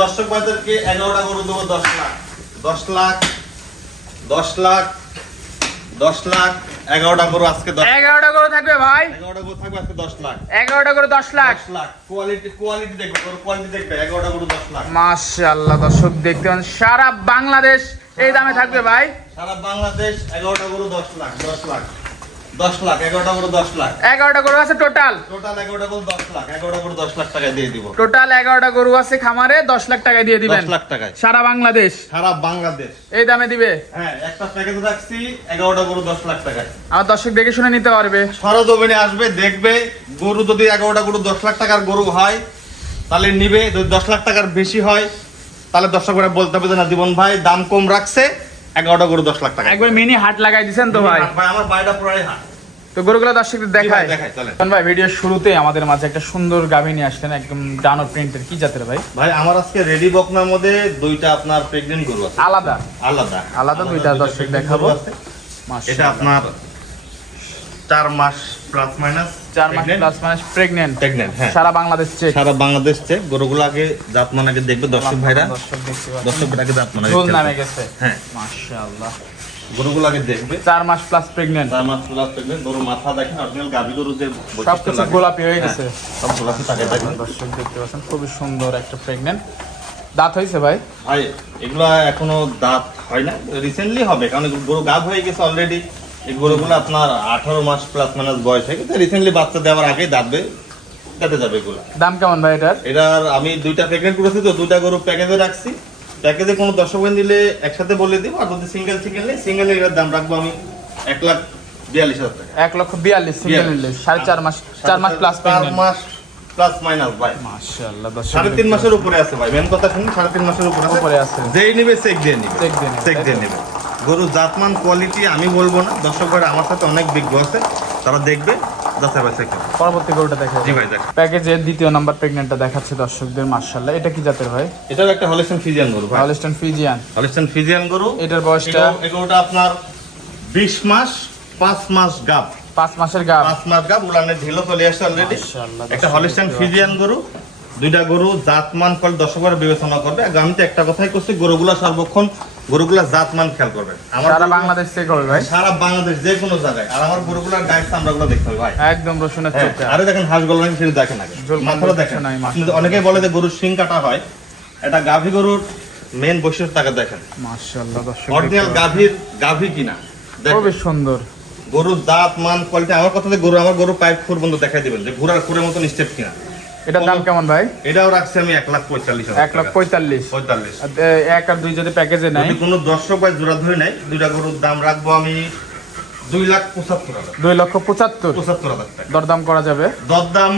দর্শক বাজারকে এগারোটা গরু দেবো দশ লাখ। দশ লাখ দশ লাখ দশ লাখ এগারোটা গরু আজকে এগারোটা করে থাকবে ভাই। এগারোটা গরু থাকবে আজকে দশ লাখ। এগারোটা করে দশ লাখ। লাখ। কোয়ালিটি কোয়ালিটি দেখবে গরু কোয়ালিটি দেখবে। এগারোটা গরু দশ লাখ। মাশাআল্লাহ দর্শক দেখতে পান সারা বাংলাদেশ এই দামে থাকবে ভাই। সারা বাংলাদেশ এগারোটা গরু দশ লাখ দশ লাখ। দশ লাখ এগারোটা গরু দশ লাখ। এগারোটা গরু আছে টোটাল। টোটাল এগারোটা গরু দশ লাখ এগারোটা গরু দশ লাখ টাকায় দিয়ে দিব। টোটাল এগারোটা গরু আছে খামারে দশ লাখ টাকায় দিয়ে দিবেন। লাখ টাকায়। সারা বাংলাদেশ। সারা বাংলাদেশ। এই দামে দিবে? হ্যাঁ একটা প্যাকেজ রাখছি এগারোটা গরু দশ লাখ টাকায়। আমার দর্শক দেখে শুনে নিতে পারবে। সরজমিনে আসবে দেখবে গরু যদি এগারোটা গরু দশ লাখ টাকার গরু হয় তাহলে নিবে। যদি দশ লাখ টাকার বেশি হয় তাহলে দর্শকরা বলতে হবে না জীবন ভাই দাম কম রাখছে। এগারোটা গরু দশ লাখ টাকা। একবার মিনি হাট লাগাই দিছেন তো ভাই। ভাই আমার বাড়িটা পুরাই হাট। তো গরুগুলো দর্শকদের দেখায় চলেন। ভাই ভিডিওর শুরুতে আমাদের মাঝে একটা সুন্দর গাভী নিয়ে আসলেন একদম ডানো প্রিন্টের কি জাতের ভাই? ভাই আমার আজকে রেডি বকনার মধ্যে দুইটা আপনার প্রেগনেন্ট গরু আছে। আলাদা? আলাদা। আলাদা দুইটা দর্শক দেখাবো। আছে। এটা আপনার চার মাস প্লাস মাইনাস চার মাস প্লাস মানে প্রেগনেন্ট প্রেগনেন্ট হ্যাঁ। সারা বাংলাদেশ চেক সারা বাংলাদেশ চেক গরুগুলো আগে জাতমান আগে দেখবে দর্শক ভাইরা। দর্শক দেখতে পাচ্ছেন। দর্শক ভাইরা আগে জাতমান আগে ঝোল নামে গেছে। হ্যাঁ। মাশাআল্লাহ। গরুগুলো আগে দেখবে। চার মাস প্লাস প্রেগনেন্ট চার মাস প্লাস প্রেগনেন্ট গরু মাথা দেখেন অরিজিনাল গাভী গরু যে সবকিছু লাগে। গোলাপি হয়ে গেছে। হ্যাঁ, সব গোলাপি থাকে দেখেন। দর্শক দেখতে পাচ্ছেন খুবই সুন্দর একটা প্রেগনেন্ট দাঁত হয়েছে ভাই? ভাই এগুলো এখনও দাঁত হয় না। রিসেন্টলি হবে কারণ গরু গাভ হয়ে গেছে অলরেডি এই গরুগুলো আপনার আঠারো মাস প্লাস মাইনাস বয়স হয়ে গেছে। রিসেন্টলি বাচ্চা দেওয়ার আগেই দাঁতবে দাঁতে যাবে এগুলো। দাম কেমন ভাই এটার? এটার আমি দুইটা প্যাকেট করেছি তো দুইটা গরু প্যাকেজে রাখছি। প্যাকেজে কোনো দর্শক নিলে একসাথে বলে দিব আর যদি সিঙ্গেল সিঙ্গেল নেই সিঙ্গেল এটার দাম রাখব আমি এক লাখ বিয়াল্লিশ হাজার টাকা। এক লক্ষ বিয়াল্লিশ সিঙ্গেল নিলে সাড়ে চার মাস চার মাস প্লাস চার মাস প্লাস মাইনাস ভাই। মাশাআল্লাহ দর্শক সাড়ে তিন মাসের উপরে আছে ভাই মেন কথা শুনুন সাড়ে তিন মাসের উপরে আছে। যেই নিবে চেক দিয়ে নিবে। চেক দিয়ে চেক তাই দিয়ে? নেবে। গরু জাতমান কোয়ালিটি আমি বলব না। দর্শক ভাইরা আমার সাথে অনেক বিজ্ঞ আছে তারা দেখবে যাচাই বাছাই করবে। পরবর্তী গরুটা দেখা জি ভাই দেখ প্যাকেজের দ্বিতীয় নাম্বার দেখাচ্ছে দর্শকদের মাশাআল্লাহ। এটা কি জাতের ভাই? এটাও একটা হলিস্টান ফিজিয়ান গরু ভাই। হলস্টন ফিজিয়ান হলিস্টান ফিজিয়ান গরু। এটার বয়সটা? এগুলোটা আপনার মাস মাস গাব পাঁচ মাসের গাব পাঁচ মাস গাব উলানের ঢিলও চলে আসছে অলরেডি একটা ফিজিয়ান গরু দুইটা গরু জাতমান ফল দর্শকরা বিবেচনা করবে। আর আমি তো একটা কথাই করছি গরুগুলা সর্বক্ষণ গরুগুলা জাতমান খেয়াল করবে আমার সারা বাংলাদেশ থেকে হবে ভাই? সারা বাংলাদেশ যে কোনো জায়গায়। আর আমার গরুগুলার গায়ে চামড়াগুলো দেখতে হবে ভাই। একদম রসুনের হ্যাঁ, চোখটা আরে দেখেন হাঁস গলা নাকি সেটা দেখেন আগে। মাথাটা দেখেন। অনেকেই বলে যে গরুর শিং কাটা হয়। এটা গাভী গরুর মেন বৈশিষ্ট্য তাকে দেখেন। মাশাআল্লাহ দর্শক অরিজিনাল গাভীর গাভী কিনা? খুবই সুন্দর। গরুর দাঁত মান কোয়ালিটি আমার কথাতে গরু আমার গরু পাইপ খুর বন্ধ দেখাই দিবেন যে ঘোড়ার খুরের মতন স্টেপ কিনা। এটার দাম কেমন ভাই? এটাও রাখছি আমি এক লাখ পঁয়তাল্লিশ এক লাখ পঁয়তাল্লিশ। পঁয়তাল্লিশ। এক আর দুই যদি প্যাকেজে নেয়? কোনো দর্শক ভাই জোড়া ধরে নেয় দুইটা গরুর দাম রাখব আমি দুই লাখ পঁচাত্তর হাজার। দুই লক্ষ পঁচাত্তর? পঁচাত্তর হাজার টাকা। দরদাম করা যাবে? দরদাম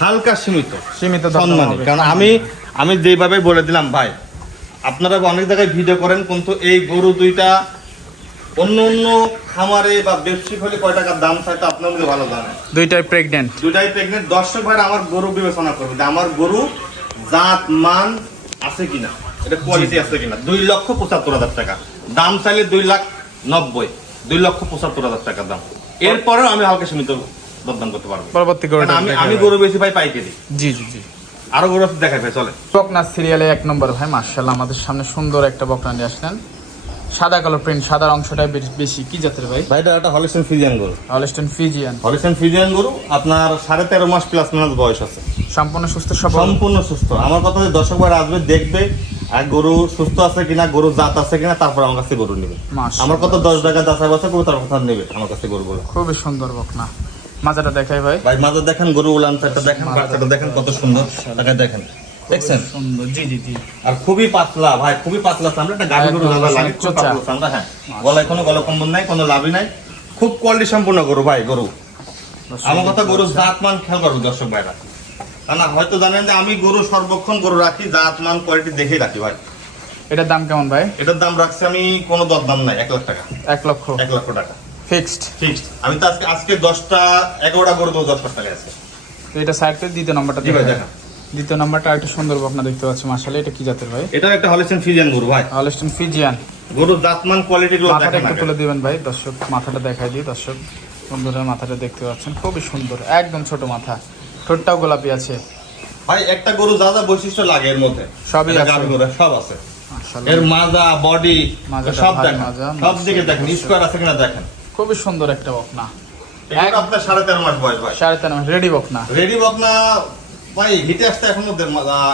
হালকা সীমিত। সীমিত সম্মানী কারণ আমি আমি যেভাবে বলে দিলাম ভাই আপনারা অনেক জায়গায় ভিডিও করেন কিন্তু এই গরু দুইটা অন্য অন্য খামারে বা ব্যবসায়িক হলে কয় টাকার দাম চাই তো আপনার ভালো জানেন। দুইটাই প্রেগনেন্ট দুটাই প্রেগনেন্ট দর্শক ভাই আমার গরু বিবেচনা করবে যে আমার গরু জাত মান আছে কিনা এটা কোয়ালিটি আছে কিনা। দুই লক্ষ পঁচাত্তর হাজার টাকা। দাম চাইলে দুই লাখ নব্বই দুই লক্ষ পঁচাত্তর হাজার টাকা দাম। এরপরেও আমি হালকা সীমিত দরদাম করতে পারব। পরবর্তী আমি আমি গরু বেশি পাই পাইকারি। জি জি জি। আরও গরু দেখাই ভাই চলে বকনা সিরিয়ালে এক নম্বর ভাই মার্শাল্লাহ আমাদের সামনে সুন্দর একটা বকনা নিয়ে আসলেন। সাদা কালার প্রিন্ট সাদার অংশটাই বেশ- কি জাতের ভাই? ভাই এটা একটা হলিস্টান ফিজিয়ান গরু। হলস্টন ফিজিয়ান হলিস্টান ফিজিয়ান গরু আপনার সাড়ে তেরো মাস প্লাস মাইনাস বয়স আছে। সম্পূর্ণ সুস্থ সম্পূর্ণ সুস্থ। আমার কথা দর্শক ভাই আসবে দেখবে আর গরু সুস্থ আছে কিনা গরু জাত আছে কিনা তারপর আমার কাছে গরু নেবে। আমার কত দশ টাকা যাচাই বাছাই করব তার কথা নেবে আমার কাছে গরু গরুগুলো খুবই সুন্দর বকনা। মাজাটা দেখাই ভাই। ভাই মাঝে দেখেন গরু উলান দেখেন বাচ্চাটা দেখেন কত সুন্দর। দেখেন। দেখছেন? সুন্দর জি জি জি। আর খুবই পাতলা ভাই খুবই পাতলা চামড়া একটা গাড়ি গরু দাদা লাগে খুব পাতলা চামড়া হ্যাঁ গলায় কোনো গলা কম্বল নাই কোনো লাভই নাই। খুব কোয়ালিটি সম্পূর্ণ গরু ভাই গরু। আমার কথা গরু জাত মান খেয়াল করব দর্শক ভাইরা। না হয়তো জানেন যে আমি গরু সর্বক্ষণ গরু রাখি জাত মান কোয়ালিটি দেখেই রাখি ভাই। এটার দাম কেমন ভাই? এটার দাম রাখছি আমি কোনো দর দাম নাই এক লাখ টাকা। এক লক্ষ। এক লক্ষ টাকা। ফিক্সড? ফিক্সড। আমি তো আজকে আজকে দশটা এগারোটা গরু দেবো দশ লাখ টাকা আছে। তো এটা সাইড থেকে দ্বিতীয় নাম্বারটা জি দেখা দ্বিতীয় নাম্বারটা একটা সুন্দর বকনা দেখতে পাচ্ছি মার্শাল্লাহ এটা কি জাতের ভাই? এটা একটা হলিস্টেন ফিজিয়ান গরু ভাই। হলস্টন ফিজিয়ান গরুর জাতমান কোয়ালিটি গুলো মাথাটা দেখেন একটু তুলে দিবেন ভাই দর্শক মাথাটা দেখাই দিই দর্শক সুন্দরের মাথাটা দেখতে পাচ্ছেন খুবই সুন্দর একদম ছোট মাথা ঠোঁটটাও গোলাপি আছে। ভাই একটা গরু যা যা বৈশিষ্ট্য লাগে এর মধ্যে সবই আছে। গরু, সব আছে। মাশাআল্লাহ। এর মাজা বডি মাজাটা সব দেখেন মাজা, সব দিকে দেখেন মাশাআল্লাহ। স্কোয়ার আছে কিনা দেখেন। খুবই সুন্দর একটা বকনা। আপনার সাড়ে তেরো মাস বয়স ভাই। সাড়ে তিন মাস রেডি বকনা। রেডি বকনা ভাই হিটে আসতে এখনও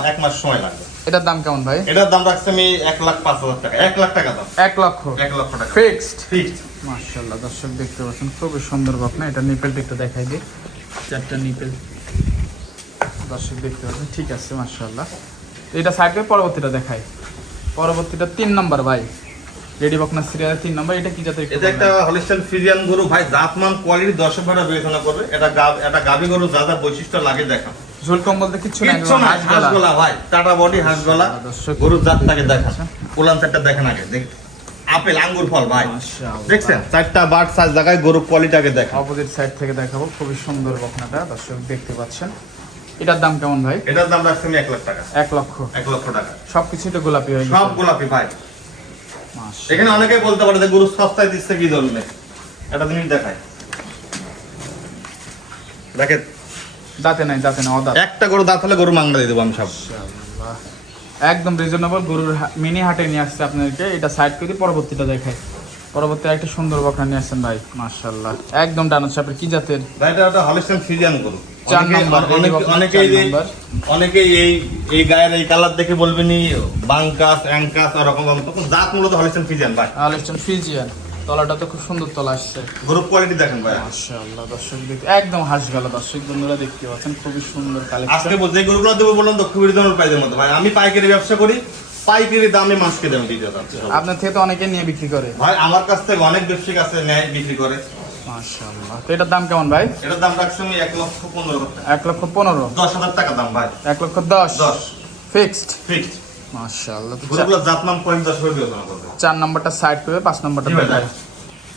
এক মাস সময় লাগবে। এটার দাম কেমন ভাই? এটার দাম রাখছে আমি এক লাখ পাঁচ হাজার টাকা। এক লাখ টাকা দাম। এক লক্ষ। এক লক্ষ টাকা। ফিক্সড? ফিক্সড। মাশাআল্লাহ দর্শক দেখতে পাচ্ছেন খুবই সুন্দর বকনা। এটা নিপেলটা একটু দেখাই দিই। চারটা নিপেল। দর্শক দেখতে পাচ্ছেন ঠিক আছে মাশাআল্লাহ। এটা সাইড করে পরবর্তীটা দেখাই। পরবর্তীটা তিন নম্বর ভাই। রেডি বকনা সিরিয়ালের তিন নম্বর। এটা কি জাতের এটা একটা হলিস্টান ফিজিয়ান গরু। ভাই জাতমান কোয়ালিটি দর্শক ভাড়া বিবেচনা করবে। এটা গা- এটা গাভী গরু যা যা বৈশিষ্ট্য লাগে দেখা ঝোল কম্বল তো কিচ্ছু নাই হাঁস গলা। ভাই টাটা বডি হাঁস গলা গরুর জাতটাকে দেখা। উলান চারটা দেখেন আগে আপেল আঙ্গুর ফল ভাই। দেখছেন? চারটা বাট সাইজ জায়গায় গরু কোয়ালিটিটাকে দেখা। অপোজিট সাইড থেকে দেখাবো খুবই সুন্দর বকনাটা দর্শক দেখতে পাচ্ছেন। এটার দাম কেমন ভাই? এটার দাম রাখছি আমি এক লাখ টাকা। এক লক্ষ। এক লক্ষ টাকা। সবকিছু তো গোলাপি হয়ে সব গোলাপি ভাই। এখানে অনেকেই বলতে পারে যে গরু সস্তায় দিচ্ছে কি ধরনের? একটা জিনিস দেখায় দেখেন দাঁতে নাই দাঁতে নাই অদাঁত। একটা গরু দাঁত হলে গরু মাংনা দিয়ে দেবো আমি সব। একদম রিজনেবল গরুর মিনি হাটে নিয়ে আসছে আপনাদেরকে। এটা সাইড করে পরবর্তীটা দেখাই। পরবর্তী একটা সুন্দর বকনা নিয়ে আসছেন ভাই মাশাআল্লাহ। একদম ডানার চাপের কি জাতের? ভাই এটা একটা ফিজিয়ান গরু। চার নম্বর, অনেকেই। অনেকেই এই এই গায়ের এই কালার দেখে বলবেন বাংকাস অ্যাঙ্কাস ওরকম তখন জাত মূলত হলিস্টান ফিজিয়ান ভাই। আলিস্টন ফিজিয়ান তলাটা তো খুব সুন্দর তলা আসছে। গ্রুপ কোয়ালিটি দেখেন ভাই মাশাআল্লাহ দর্শক দেখতে একদম হাঁস গেল দর্শক বন্ধুরা দেখতে পাচ্ছেন খুবই সুন্দর কালেকশন আজকে বলছি এই গরুগুলো দেবো বললাম তো খুবই রিজনেবল প্রাইসের মধ্যে। ভাই আমি পাইকারি ব্যবসা করি পাইকারি দামে মানুষকে দেবো দিয়ে যাচ্ছে আপনার থেকে তো অনেকে নিয়ে বিক্রি করে। ভাই আমার কাছ থেকে অনেক ব্যবসায়িক আছে নেয় বিক্রি করে। মাশাআল্লাহ তো এটার দাম কেমন ভাই? এটার দাম রাখছি আমি এক লক্ষ পনেরো। এক লক্ষ পনেরো। দশ হাজার টাকা দাম ভাই। এক লক্ষ দশ। দশ। ফিক্সড ফিক্সড মাশাআল্লাহ। চার নম্বরটা সাইড পাঁচ নম্বরটা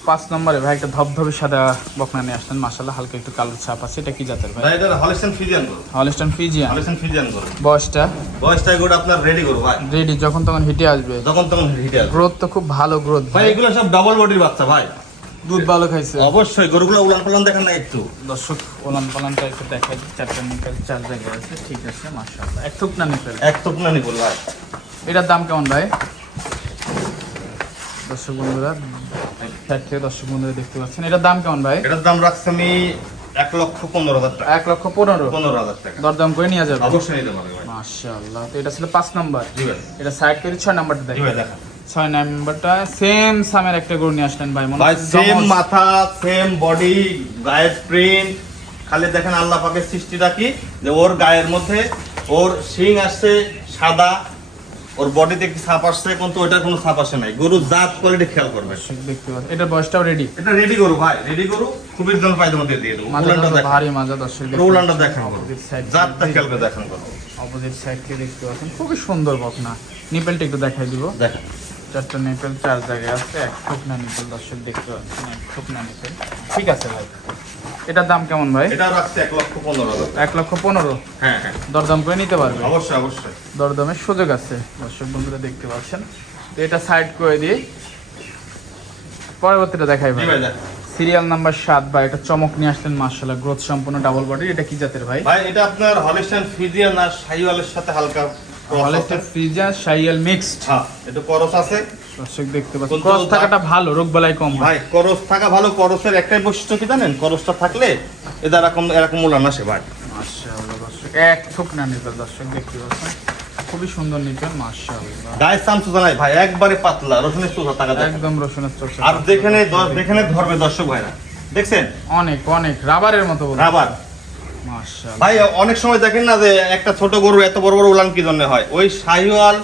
পাঁচ নম্বরে ভাই একটা ধবধবে সাদা বকনা নিয়ে আসলেন হালকা একটু কালো ছাপ আছে এটা কি জাতের ভাই? ভাই এটা হলিস্টান ফিজিয়ান গরু। হলিস্টন ফিজিয়ান হলিস্টান ফিজিয়ান গরু। বয়সটা? বয়সটা গরু আপনার রেডি গরু ভাই। রেডি যখন তখন হিটে আসবে। যখন তখন হিটে আসবে। গ্রোথ তো খুব ভালো গ্রোথ ভাই এগুলো সব ডাবল বডির বাচ্চা ভাই। দুধ ভালো খাইছে। অবশ্যই গরুগুলো উলান পালান দেখেন না একটু। দর্শক ওলান পালানটা একটু দেখাই চারটা নিকেল চার জায়গায় আছে ঠিক আছে মাশাআল্লাহ। এক না নিকেল এক তো না নিবল ভাই। এটার দাম কেমন ভাই? দর্শক বন্ধুরা থেকে দর্শক বন্ধুরা দেখতে পাচ্ছেন। এটার দাম কেমন ভাই? এটার দাম রাখছি আমি এক লক্ষ পনেরো হাজার টাকা। এক লক্ষ পনেরো? পনেরো হাজার টাকা। দরদাম করে নিয়ে যাবে? অবশ্যই নিতে পারবে মাশাআল্লাহ তো এটা ছিল পাঁচ নম্বর। এটা সাইড করে ছয় নম্বরটা দেখেন। দেখা ছয় নম্বরটা। সেম সামের একটা গরু নিয়ে আসলেন ভাই মনে সেম মাথা সেম বডি গায়ের প্রিন্ট। খালি দেখেন আল্লাহ পাকের সৃষ্টিটা কি? যে ওর গায়ের মধ্যে ওর শিং আসছে সাদা ওর বডিতে একটু ছাপ আসছে কিন্তু ওইটার কোনো ছাপ আসে নাই। গরু জাত কোয়ালিটি খেয়াল করবে দেখতে পাচ্ছেন এটার বয়সটাও রেডি এটা রেডি গরু ভাই রেডি গরু খুবই জন পাইদের মধ্যে দিয়ে দেবো। উলানটা দেখেন। ভারী মাজা দর্শক উলানটা দেখেন জাতটা খেয়াল করে দেখেন অপোজিট সাইড থেকে দেখতে পাচ্ছেন। খুবই সুন্দর বকনা। নিপেলটা একটু দেখাই দিব। দেখেন। চারটা নিপেল চার জায়গায় আছে এক থুকনা নিপেল দর্শক দেখতে পাচ্ছেন এক থুকনা নিপেল। ঠিক আছে ভাই। এটার দাম কেমন ভাই? এটা রাখছে এক লক্ষ পনেরো এক লক্ষ পনেরো? হ্যাঁ হ্যাঁ। দরদাম করে নিতে পারবে? অবশ্যই অবশ্যই। দরদামের সুযোগ আছে দর্শক বন্ধুরা দেখতে পাচ্ছেন। তো এটা সাইড করে দিয়ে পরবর্তীটা দেখাই ভাই। ভাই সিরিয়াল নাম্বার সাত বা এটা চমক নিয়ে আসলেন মার্শাল্লাহ গ্রোথ সম্পূর্ণ ডাবল বডি এটা কি জাতের ভাই? ভাই এটা আপনার হলিস্টান ফিজিয়ান আর শাহিওয়ালের সাথে হালকা মিক্সড হ্যাঁ একটু করস আছে। দর্শক দেখতে পাচ্ছেন কিন্তু থাকাটা ভালো রোগ বালাই কম ভাই করস থাকা ভালো করসের একটাই বৈশিষ্ট্য কি জানেন? করসটা থাকলে এটা এরকম আসে ভাই। মাশাআল্লাহ দর্শক এক দর্শক দেখতে পাচ্ছেন। খুবই সুন্দর মাশাআল্লাহ। জানাই ভাই একবারে পাতলা রসুনের টাকা একদম রসুনের চর্চা আর যেখানে যেখানে ধরবে দর্শক ভাইরা। দেখছেন? অনেক অনেক রাবারের মতো রাবার। ভাই অনেক সময় দেখেন না যে একটা ছোট গরু এত বড় বড় উলান কি জন্য হয়? ওই শাহিওয়াল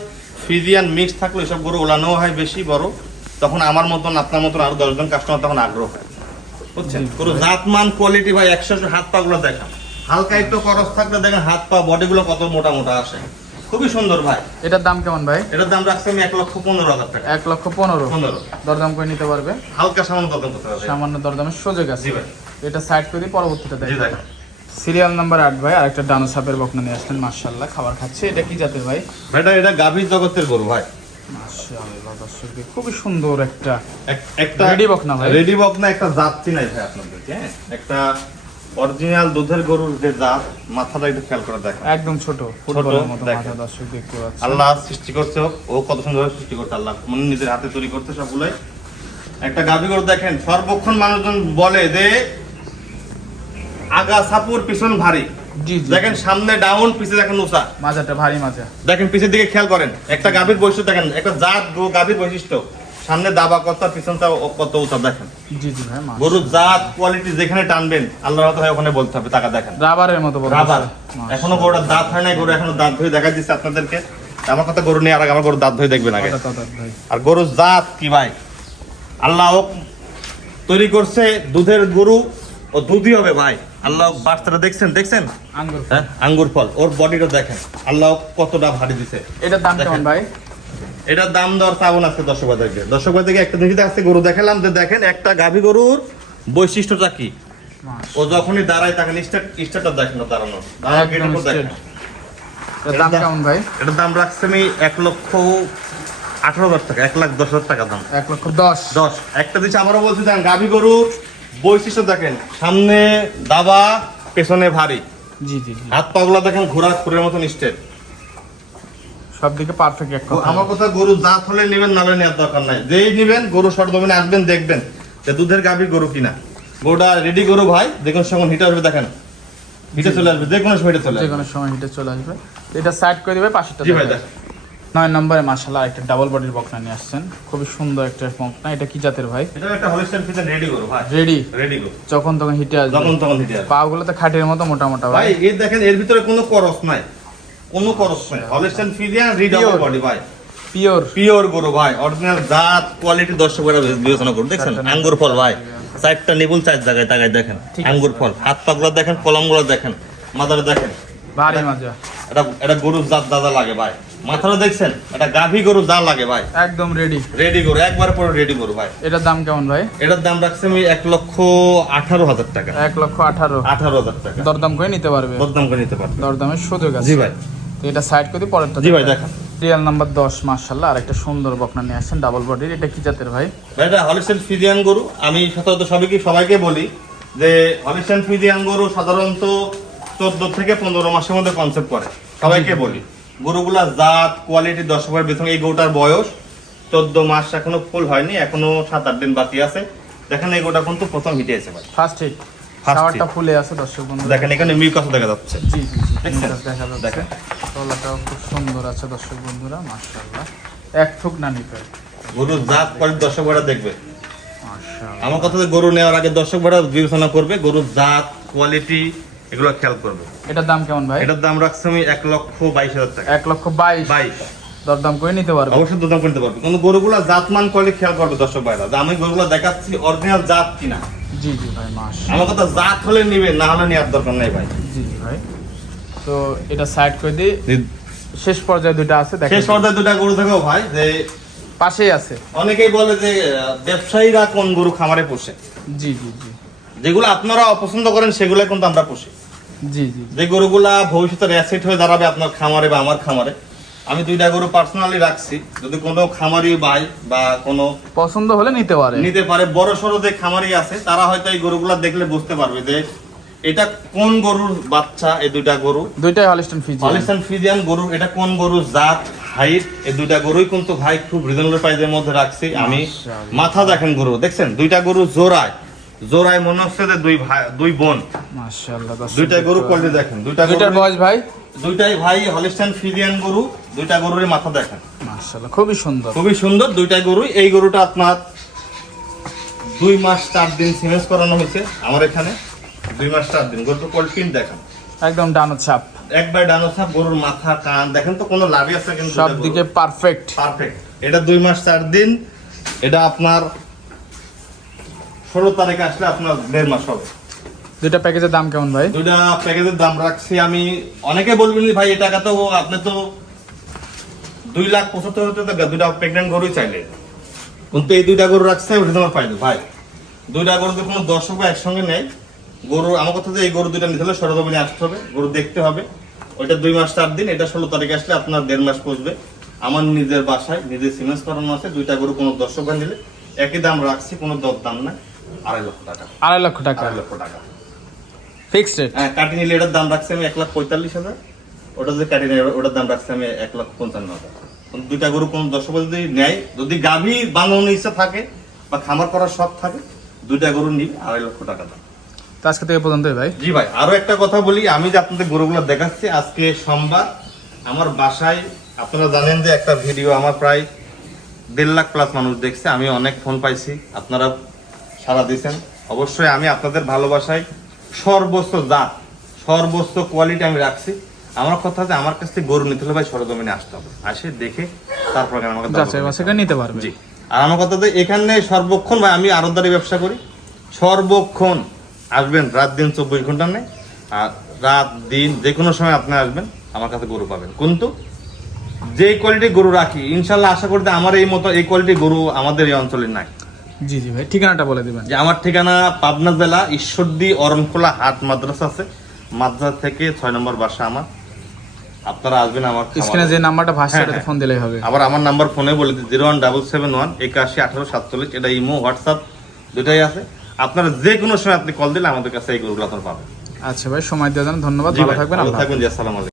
ফিজিয়ান মিক্স থাকলে সব গরু উলানো হয় বেশি বড়। তখন আমার মতন আপনার মতন আরও দশজন কাস্টমার তখন আগ্রহ হয়। বুঝছেন? গরু জাতমান কোয়ালিটি ভাই একশো হাত পা গুলো দেখেন। হালকা একটু করস থাকলে দেখেন হাত পা বডি গুলো কত মোটা মোটা আসে। খুবই সুন্দর ভাই। এটার দাম কেমন ভাই? এটার দাম রাখছি আমি এক লক্ষ পনেরো হাজার টাকা। এক লক্ষ পনেরো? পনেরো। দরদাম করে নিতে পারবে? হালকা সামান্য দরদাম করতে সামান্য দরদামের সুযোগ আছে। ভাই। এটা সাইড করে পরবর্তীটা দেখেন। সিরিয়াল নাম্বার আট ভাই আরেকটা ডানো সাপের বকনা নিয়ে আসলেন মার্শাল্লাহ খাবার খাচ্ছে। এটা কি জাতের ভাই? ভাইটা এটা গাভীর জগতের গরু ভাই। মার্শাল্লাহ দর্শক খুবই সুন্দর একটা একটা Ready বকনা ভাই? রেডি বকনা একটা জাত চিনাই ভাই আপনাদেরকে হ্যাঁ? একটা অরিজিনাল দুধের গরুর যে জাত মাথাটা একটু খেয়াল করে দেখেন। একদম ছোট ফুটবলের মতো মাথা দর্শক দেখতে পাচ্ছেন। আল্লাহ সৃষ্টি করছে হোক, ও কত সুন্দর সৃষ্টি করছে আল্লাহ মানে নিজের হাতে তৈরি করতে সবগুলোই। একটা গাভী গরু দেখেন সর্বক্ষণ মানুষজন বলে যে আগা সাপুর পিছন ভারী। দেখেন সামনে ডাউন পিছে দেখেন উঁচা। মাজাটা ভারী মাজা। দেখেন পিছের দিকে খেয়াল করেন একটা গাভীর বৈশিষ্ট্য দেখেন একটা জাত গো- গাভীর বৈশিষ্ট্য। সামনে দাবা কত পিছনটা কত উঁচা দেখেন। জি জি ভাই। গরুর জাত কোয়ালিটি যেখানে টানবেন আল্লাহর হয়তো ওখানে বলতে হবে টাকা দেখেন। রাবারের মতো বড় রাবার। এখনও গরুটার দাঁত হয় নাই গরু এখনও দাঁত ধরে দেখা দিচ্ছে আপনাদেরকে। আমার কথা গরু নিয়ে আর আমার গরু দাঁত ধরে দেখবেন আগে। আর গরুর জাত কি ভাই? আল্লাহ তৈরি করছে দুধের গরু ও দুধই হবে ভাই। আল্লাহ বাচ্চাটা দেখছেন? দেখছেন? আঙ্গুর হ্যাঁ আঙ্গুর ফল। ওর বডিটা দেখেন। আল্লাহ কতটা ভারী দিছে। এটার দাম কেমন ভাই? এটার দাম দর চাবন আছে দর্শক বাজারকে দর্শক বাজারকে একটা দেখি আজকে গরু। দেখালাম যে দেখেন একটা গাভী গরুর বৈশিষ্ট্যটা কি? ও যখনই দাঁড়ায় তাকে স্টার্ট স্টার্টটা দেখেন দাঁড়ানো দাঁড়ানো দেখেন। দাম কেমন ভাই? এটার দাম রাখছে আমি এক লক্ষ আঠারো হাজার টাকা এক লাখ দশ হাজার টাকা দাম। এক লক্ষ দশ। দশ। একটা দিচ্ছে আবারও বলছি দেখেন গাভী গরুর বৈশিষ্ট্য দেখেন সামনে দাবা পেছনে ভারী। জি জি হাত পাগুলা দেখেন ঘোড়া খুরের মতন স্টেট সব দিকে পারফেক্ট এক কথা। আমার কথা গরু জাত হলে নেবেন নালে নেওয়ার দরকার নাই। যেই নেবেন গরু সরদমিনে আসবেন দেখবেন যে দুধের গাভীর গরু কিনা। গরুটা রেডি গরু ভাই দেখুন সঙ্গে হিটার আসবে দেখেন। হিটে চলে আসবে যে কোনো সময় হিটে চলে যে কোনো সময় হিটে চলে আসবে। এটা সাইড করে দিবে পাশেরটা জি ভাই দেখেন নয় নম্বরে মাশাআল্লাহ একটা ডাবল বডির বকনা নিয়ে আসছেন। খুবই সুন্দর একটা বকনা। এটা কি জাতের ভাই? এটা একটা হলিস্টার ফিতে রেডি গরু ভাই। রেডি রেডি গরু। যখন তখন হিটে আসবে। যখন তখন হিটে আসবে। পাগুলো তো খাটের মতো মোটা মোটা ভাই এর দেখেন এর ভিতরে কোনো করস নাই। কোনো করস নাই। ফিজিয়ান রিডাবল Pure. বডি ভাই। পিওর পিওর গরু ভাই। অরিজিনাল জাত কোয়ালিটি দর্শকরা বিবেচনা করুন। দেখছেন? আঙ্গুর ফল ভাই। চারটা নিবুল চার জায়গায় তাকায় দেখেন। আঙ্গুর ফল। হাত পাগুলো দেখেন কলমগুলো দেখেন। মাথাটা দেখেন। ভারী মাজা। এটা এটা গরুর জাত দাদা লাগে ভাই। মাথাটা দেখছেন? এটা গাভী গরু যা লাগে ভাই। একদম রেডি রেডি গরু একবার পরে রেডি গরু ভাই। এটার দাম কেমন ভাই? এটার দাম রাখছে আমি এক লক্ষ আঠারো হাজার টাকা। এক লক্ষ আঠারো। আঠারো হাজার টাকা। দরদাম করে নিতে পারবে? দরদাম করে নিতে পারবে। দরদামের সুযোগ আছে। জি ভাই। তো এটা সাইড করে পরেরটা জি ভাই দেখেন। রিয়াল নাম্বার দশ মার্শাল্লাহ আর একটা সুন্দর বকনা নিয়ে আসছেন ডাবল বডির এটা কি জাতের ভাই? ভাই, এটা হলিস্টেন ফিজিয়ান গরু। আমি সাধারণত সবাইকে সবাইকে বলি যে হলিস্টেন ফিজিয়ান গরু সাধারণত চোদ্দ থেকে পনেরো মাসের মধ্যে কনসেপ্ট করে। সবাইকে বলি গরুগুলা জাত কোয়ালিটি দর্শকের বেতন এই গরুটার বয়স চোদ্দ মাস এখনও ফুল হয়নি এখনও সাত আট দিন বাকি আছে। দেখেন এই গরুটা কিন্তু প্রথম হিটে আছে ভাই ফার্স্ট হিট ফুলে আছে দর্শক বন্ধু দেখেন এখানে মিল কথা দেখা যাচ্ছে। জি জি জি দেখা যাচ্ছে। দেখেন। তলাটাও খুব সুন্দর আছে দর্শক বন্ধুরা মার্শাল্লাহ এক থুক না নিতে জাত কোয়ালিটি দর্শক দেখবে। আমার কথা গরু নেওয়ার আগে দর্শক ভাড়া বিবেচনা করবে গরুর জাত কোয়ালিটি এগুলো খেয়াল করবে। এটার দাম কেমন ভাই? এটার দাম রাখছে আমি এক লক্ষ বাইশ হাজার টাকা। এক লক্ষ বাইশ? বাইশ। দরদাম করে নিতে পারবে? অবশ্যই করতে পারবে। কিন্তু গরুগুলা জাতমান করলে খেয়াল করবে দর্শক ভাইরা আমি গরুগুলো দেখাচ্ছি অরিজিনাল জাত কিনা। জি জি ভাই মাস আমার কথা জাত হলে নিবে না হলে নেওয়ার দরকার নাই ভাই। জি জি ভাই। তো এটা সাইড করে দিই। শেষ পর্যায়ে দুইটা আছে দেখেন। শেষ পর্যায়ে দুটা গরু থাকো ভাই যে পাশেই আছে। অনেকেই বলে যে ব্যবসায়ীরা কোন গরু খামারে পোষে? জি জি জি। যেগুলো আপনারা অপছন্দ করেন সেগুলো কিন্তু আমরা পুষি। জি জি যে গরুগুলা ভবিষ্যতে অ্যাসেট হয়ে দাঁড়াবে আপনার খামারে বা আমার খামারে আমি দুইটা গরু পার্সোনালি রাখছি। যদি কোনো খামারি ভাই বা কোনো পছন্দ হলে নিতে পারে। নিতে পারে বড় সড়ো যে খামারি আছে তারা হয়তো এই গরুগুলা দেখলে বুঝতে পারবে যে এটা কোন গরুর বাচ্চা এই দুইটা গরু? দুইটাই হলিস্টন ফিজি হলিস্টান ফ্রিজিয়ান গরু এটা কোন গরুর জাত হাইট এই দুইটা গরুই কিন্তু ভাই খুব রিজনেবল প্রাইসের মধ্যে রাখছি। আমি মাথা দেখেন গরু দেখছেন? দুইটা গরু জোড়ায়। জোড়ায় মনে হচ্ছে যে দুই ভাই দুই বোন। মাশাআল্লাহ দুইটা গরু কোয়ালিটি দেখেন দুইটা দুইটার বয়স ভাই? দুইটাই ভাই হলিস্টান ফ্রিজিয়ান গরু দুইটা গরুর মাথা দেখেন। মাশাআল্লাহ খুবই সুন্দর। খুবই সুন্দর দুইটা গরু। এই গরুটা আপনার দুই মাস চার দিন সিমেন্স করানো হয়েছে আমার এখানে। দুই মাস চার দিন। গরুটা কোয়ালিটি দেখেন। একদম ডানো ছাপ। একবার ডানো সাপ গরুর মাথা কান দেখেন তো কোনো লাভই আছে কিন্তু সব দিকে পারফেক্ট পারফেক্ট এটা দুই মাস চার দিন। এটা আপনার ষোলো তারিখে আসলে আপনার দেড় মাস হবে। দুইটা প্যাকেজের দাম কেমন ভাই? দুইটা প্যাকেজের দাম রাখছি। আমি অনেকে বলবেন ভাই এই টাকা তো আপনি তো দুই লাখ পঁচাত্তর হতে তো দুইটা প্রেগনেন্ট গরুই চাইলে কিন্তু এই দুইটা গরু রাখছে ওটা তোমার পাইনি। ভাই দুইটা গরু তো কোনো দর্শক একসঙ্গে নেই গরু আমার কথা যে এই গরু দুইটা নিতে হলে সরজমিনে আসতে হবে গরু দেখতে হবে। ওইটা দুই মাস চার দিন এটা ষোলো তারিখে আসলে আপনার দেড় মাস পৌঁছবে আমার নিজের বাসায় নিজের সিমেন্স করানো আছে দুইটা গরু কোনো দর্শক নিলে একই দাম রাখছি কোনো দর দাম না আড়াই লক্ষ টাকা। আড়াই লক্ষ টাকা। আড়াই লক্ষ টাকা। ফিক্সড রেট হ্যাঁ কাটি নিলে এটার দাম রাখছি আমি এক লাখ পঁয়তাল্লিশ হাজার। ওটা যদি কাটি নিলে ওটার দাম রাখছি আমি এক লাখ পঞ্চান্ন হাজার। দুইটা গরু কোন দর্শক যদি নেয় যদি গাভী বানানোর ইচ্ছা থাকে বা খামার করার শখ থাকে দুইটা গরু নিবে আড়াই লক্ষ টাকা দাম। আজকে থেকে পর্যন্তই ভাই। জি ভাই আরও একটা কথা বলি আমি যে আপনাদের গরুগুলো দেখাচ্ছি আজকে সোমবার আমার বাসায় আপনারা জানেন যে একটা ভিডিও আমার প্রায় দেড় লাখ প্লাস মানুষ দেখছে আমি অনেক ফোন পাইছি আপনারা সারা দিয়েছেন। অবশ্যই আমি আপনাদের ভালোবাসায় সর্বোচ্চ জাত সর্বোচ্চ কোয়ালিটি আমি রাখছি। আমার কথা যে আমার কাছ থেকে গরু নিতে হলে ভাই সরজমিনে আসতে হবে। আসে দেখে তারপর আমাকে দাম যাচাই বাছাই নিতে পারবে। জি। আর আমার কথা যে এখানে সর্বক্ষণ ভাই আমি আরতদারি ব্যবসা করি। সর্বক্ষণ আসবেন রাত দিন চব্বিশ ঘণ্টা নেই। আর রাত দিন যে কোনো সময় আপনি আসবেন আমার কাছে গরু পাবেন। কিন্তু যে কোয়ালিটি গরু রাখি ইনশাল্লাহ আশা করতে আমার এই মতো এই কোয়ালিটি গরু আমাদের এই অঞ্চলে নাই। জি জি ভাই ঠিকানাটা বলে দিবেন। যে আমার ঠিকানা পাবনা জেলা ঈশ্বরদী অরণখোলা হাট মাদ্রাসা আছে। মাদ্রাসা থেকে ছয় নম্বর বাসা আমার। আপনারা আসবেন আমার স্ক্রিনে যে নাম্বারটা ভাসছে হ্যাঁ, হ্যাঁ। ফোন দিলেই হবে। আবার আমার নাম্বার ফোনে বলে দিই zero one double seven one একাশি আঠারো সাতচল্লিশ। এটা ইমো হোয়াটসঅ্যাপ দুটাই আছে। আপনারা যে কোনো সময় আপনি কল দিলে আমাদের কাছে এই গরুগুলো আপনার পাবেন। আচ্ছা ভাই সময় দেওয়ার জন্য ধন্যবাদ ভালো থাকবেন ভালো থাকবেন জি আসসালামু আলাইকুম।